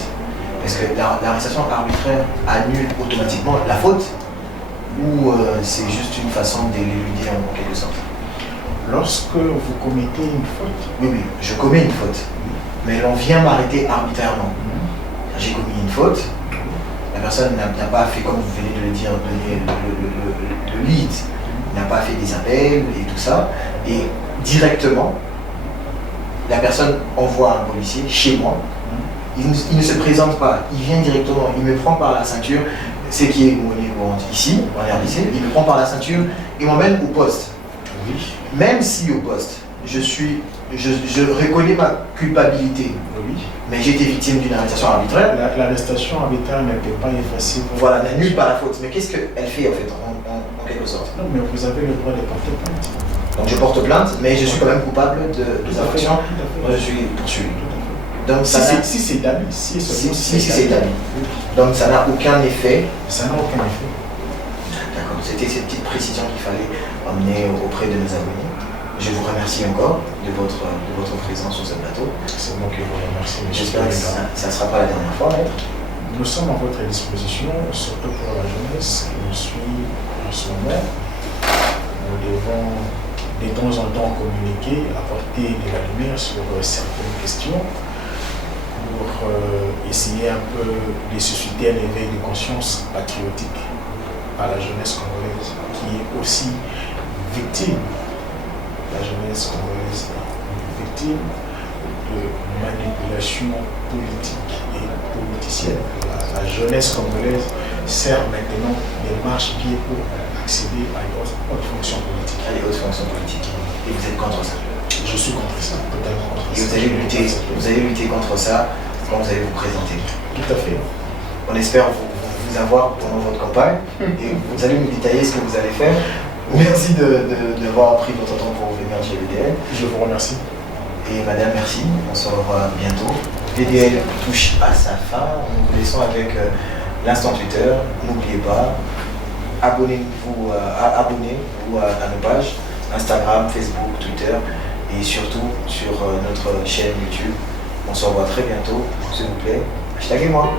est-ce que l'arrestation arbitraire annule automatiquement la faute ou c'est juste une façon de l'éluder en quelque sorte? Lorsque vous commettez une faute, Oui, je commets une faute, mais on vient m'arrêter arbitrairement. J'ai commis une faute, la personne n'a pas fait, comme vous venez de le dire, donner le lead, n'a pas fait des appels et tout ça, et directement, la personne envoie un policier chez moi, il ne se présente pas, il vient directement, il me prend par la ceinture, ce qui est au niveau ici, en RDC, il me prend par la ceinture et m'emmène au poste. oui, Même si au poste, je reconnais ma culpabilité, oui. mais j'ai été victime d'une arrestation arbitraire, L'arrestation arbitraire ne peut pas effacer. voilà, n'annule pas la faute. Mais qu'est-ce qu'elle fait en fait, en quelque sorte? Non, mais vous avez le droit de porter plainte. Donc je porte plainte, mais je suis quand même coupable de infractions. Tout à Je suis poursuivi. fait. Donc ça n'a- Si c'est établi, si c'est établi. Donc ça n'a aucun effet. Ça n'a aucun effet. D'accord. C'était cette petite précision qu'il fallait emmener auprès de nos abonnés. Je vous remercie encore de votre présence sur ce plateau. C'est moi qui vous remercie. J'espère que ça ne sera pas la dernière fois, maître. nous sommes à votre disposition, surtout pour la jeunesse qui nous suit en ce moment. Nous devons de temps en temps communiquer, apporter de la lumière sur certaines questions pour essayer un peu de susciter un éveil de conscience patriotique à la jeunesse congolaise qui est aussi victime. La jeunesse congolaise est victime de manipulation politique et politicienne. La jeunesse congolaise sert maintenant des marchepieds pour accéder à une haute fonction politique. À des hautes fonctions politiques. Et vous êtes contre ça? Je suis contre ça, totalement contre Et ça. vous allez lutter contre ça quand vous allez vous présenter. Tout à fait. On espère vous avoir pendant votre campagne et vous allez nous détailler ce que vous allez faire. Merci d'avoir pris votre temps pour venir chez VDL. Je vous remercie. Et madame, merci. On se revoit bientôt. VDL touche à sa fin. Nous vous laissons avec l'instant Twitter. N'oubliez pas, abonnez-vous à nos pages Instagram, Facebook, Twitter et surtout sur notre chaîne YouTube. On se revoit très bientôt. S'il vous plaît, hashtagez-moi.